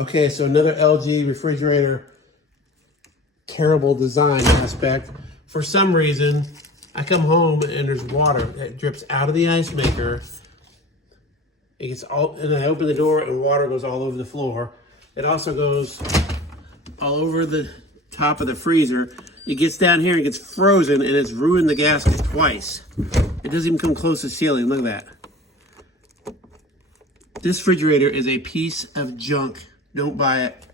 Okay, so another LG refrigerator, terrible design aspect. For some reason, I come home and there's water that drips out of the ice maker. It gets all, and I open the door and water goes all over the floor. It also goes all over the top of the freezer. It gets down here and gets frozen, and it's ruined the gasket twice. It doesn't even come close to sealing. Look at that. This refrigerator is a piece of junk. Don't buy it.